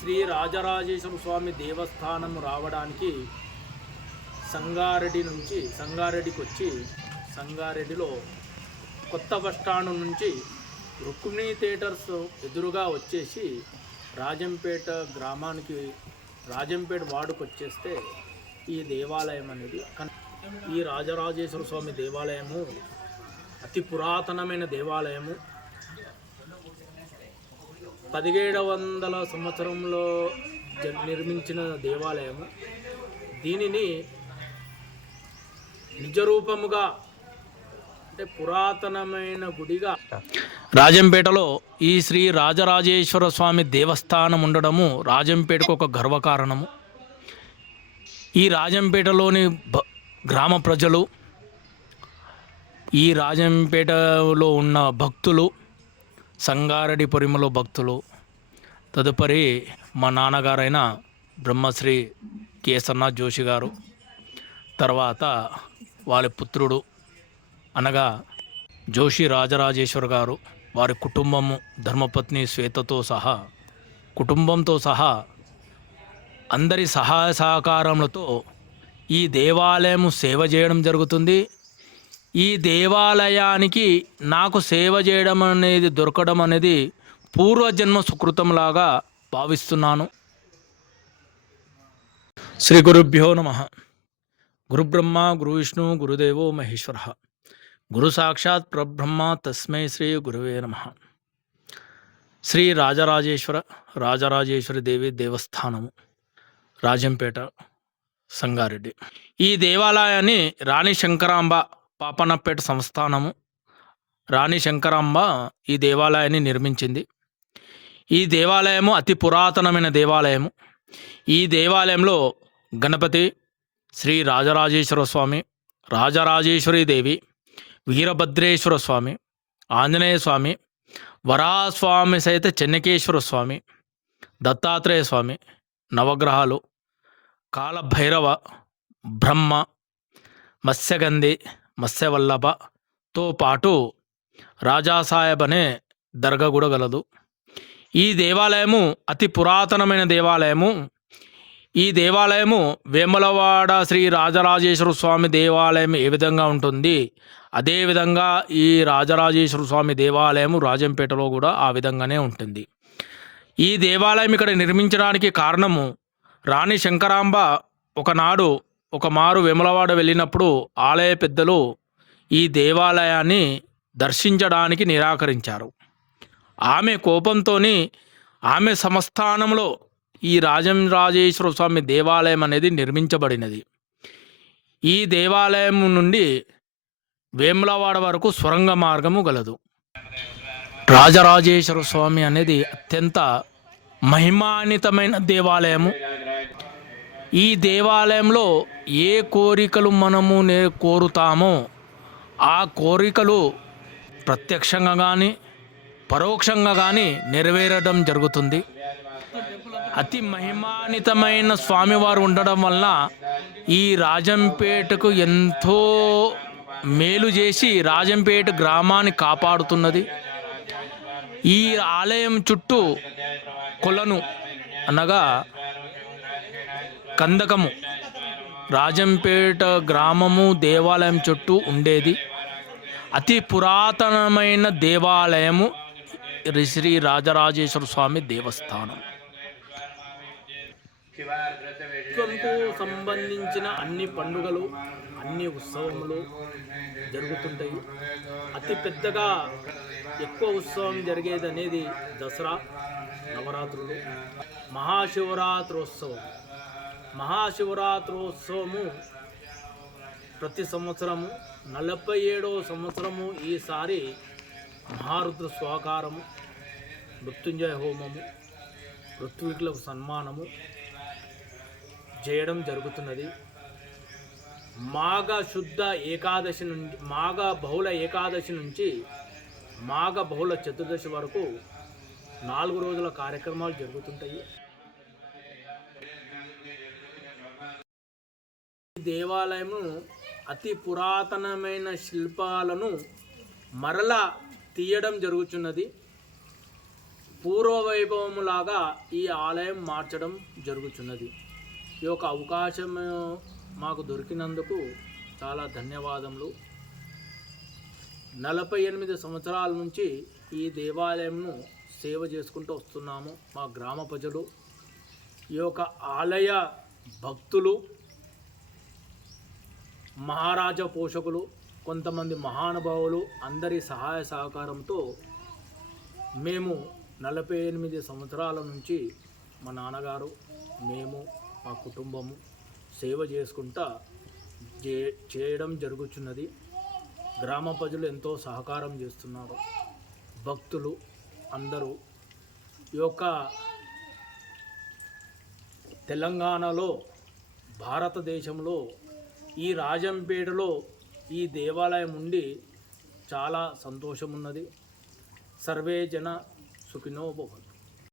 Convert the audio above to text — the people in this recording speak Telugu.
శ్రీ రాజరాజేశ్వర స్వామి దేవస్థానం రావడానికి సంగారెడ్డికి వచ్చి సంగారెడ్డిలో కొత్త బస్టాండ్ నుంచి రుక్మిణి థియేటర్స్ ఎదురుగా వచ్చేసి రాజంపేట వార్డుకు వచ్చేస్తే ఈ దేవాలయం అనేది ఈ రాజరాజేశ్వర స్వామి దేవాలయము అతి పురాతనమైన దేవాలయము. 1700 సంవత్సరంలో నిర్మించిన దేవాలయము. దీనిని నిజరూపముగా అంటే పురాతనమైన గుడిగా రాజంపేటలో ఈ శ్రీ రాజరాజేశ్వర స్వామి దేవస్థానం ఉండడము రాజంపేటకు ఒక గర్వకారణము. ఈ రాజంపేటలోని గ్రామ ప్రజలు, ఈ రాజంపేటలో ఉన్న భక్తులు, సంగారెడ్డి పొరిమలో భక్తులు, తదుపరి మా నాన్నగారైన బ్రహ్మశ్రీ కేసన్న జోషి గారు, తర్వాత వాళ్ళ పుత్రుడు అనగా జోషి రాజరాజేశ్వర్ గారు, వారి కుటుంబము, ధర్మపత్ని శ్వేతతో సహా కుటుంబంతో సహా అందరి సహాయ సహకారములతో ఈ దేవాలయం సేవ చేయడం జరుగుతుంది. ఈ దేవాలయానికి నాకు సేవ చేయడం అనేది దొరకడం అనేది పూర్వజన్మ సుకృతంలాగా భావిస్తున్నాను. శ్రీ గురుభ్యో నమః. గురుబ్రహ్మ గురువిష్ణు గురుదేవో మహేశ్వర, గురు సాక్షాత్ పరబ్రహ్మ తస్మై శ్రీ గురువే నమః. శ్రీ రాజరాజేశ్వరి దేవి దేవస్థానము, రాజంపేట, సంగారెడ్డి. ఈ దేవాలయాన్ని రాణి శంకరాంబ పాపన్నపేట సంస్థానము రాణి శంకరాంబ ఈ దేవాలయాన్ని నిర్మించింది. ఈ దేవాలయము అతి పురాతనమైన దేవాలయము. ఈ దేవాలయంలో గణపతి, శ్రీ రాజరాజేశ్వర స్వామి, రాజరాజేశ్వరి దేవి, వీరభద్రేశ్వర స్వామి, ఆంజనేయ స్వామి, వరాహస్వామి సహిత చెన్నకేశ్వర స్వామి, దత్తాత్రేయ స్వామి, నవగ్రహాలు, కాలభైరవ, బ్రహ్మ, మత్స్యగంధి, మత్స్యవల్లభతో పాటు రాజాసాహెబ్ అనే దర్గా కూడా గలదు. ఈ దేవాలయము అతి పురాతనమైన దేవాలయము. ఈ దేవాలయము వేములవాడ శ్రీ రాజరాజేశ్వర స్వామి దేవాలయం ఏ విధంగా ఉంటుంది, అదేవిధంగా ఈ రాజరాజేశ్వర స్వామి దేవాలయము రాజంపేటలో కూడా ఆ విధంగానే ఉంటుంది. ఈ దేవాలయం ఇక్కడ నిర్మించడానికి కారణము, రాణి శంకరాంబ ఒక మారు వేములవాడ వెళ్ళినప్పుడు ఆలయ పెద్దలు ఈ దేవాలయాన్ని దర్శించడానికి నిరాకరించారు. ఆమె కోపంతో ఆమె సంస్థానంలో ఈ రాజరాజేశ్వర స్వామి దేవాలయం అనేది నిర్మించబడినది. ఈ దేవాలయం నుండి వేములవాడ వరకు సొరంగ మార్గము గలదు. రాజరాజేశ్వర స్వామి అనేది అత్యంత మహిమాన్వితమైన దేవాలయము. ఈ దేవాలయంలో ఏ కోరికలు మనము కోరుతామో ఆ కోరికలు ప్రత్యక్షంగా కానీ పరోక్షంగా కానీ నెరవేరడం జరుగుతుంది. అతి మహిమాన్వితమైన స్వామివారు ఉండడం వల్ల ఈ రాజంపేటకు ఎంతో మేలు చేసి రాజంపేట గ్రామాన్ని కాపాడుతున్నది. ఈ ఆలయం చుట్టూ కొలను అనగా కందకము రాజంపేట గ్రామము దేవాలయం చుట్టూ ఉండేది. అతి పురాతనమైన దేవాలయము శ్రీ రాజరాజేశ్వర స్వామి దేవస్థానం. విశ్వంకు సంబంధించిన అన్ని పండుగలు, అన్ని ఉత్సవములు జరుగుతుంటాయి. అతి పెద్దగా ఎక్కువ ఉత్సవం జరిగేది అనేది దసరా, నవరాత్రులు, మహాశివరాత్రోత్సవము ప్రతి సంవత్సరము 47వ సంవత్సరము. ఈసారి మహారుద్ర స్వాకారము, మృత్యుంజయ హోమము, ఋత్వికులకు సన్మానము చేయడం జరుగుతున్నది. మాఘ బహుళ ఏకాదశి నుంచి మాఘ బహుళ చతుర్దశి వరకు 4 రోజుల కార్యక్రమాలు జరుగుతుంటాయి. ఈ దేవాలయము అతి పురాతనమైన శిల్పాలను మరలా తీయడం జరుగుతున్నది. పూర్వ వైభవములాగా ఈ ఆలయం మార్చడం జరుగుతున్నది. ఈ యొక్క అవకాశం మాకు దొరికినందుకు చాలా ధన్యవాదములు. 48 సంవత్సరాల నుంచి ఈ దేవాలయంను సేవ చేసుకుంటూ వస్తున్నాము. మా గ్రామ ప్రజలు, ఈ యొక్క ఆలయ భక్తులు, మహారాజా పోషకులు, కొంతమంది మహానుభావులు అందరి సహాయ సహకారంతో మేము 48 సంవత్సరాల నుంచి మా నాన్నగారు, మేము, మా కుటుంబము సేవ చేసుకుంటా చేయడం జరుగుతున్నది. గ్రామ ప్రజలు ఎంతో సహకారం చేస్తున్నారు. భక్తులు అందరూ ఈ యొక్క తెలంగాణలో, భారతదేశంలో ఈ రాజంపేటలో ఈ దేవాలయం ఉండి చాలా సంతోషం ఉన్నది. సర్వే జన సుఖినో భవంతు.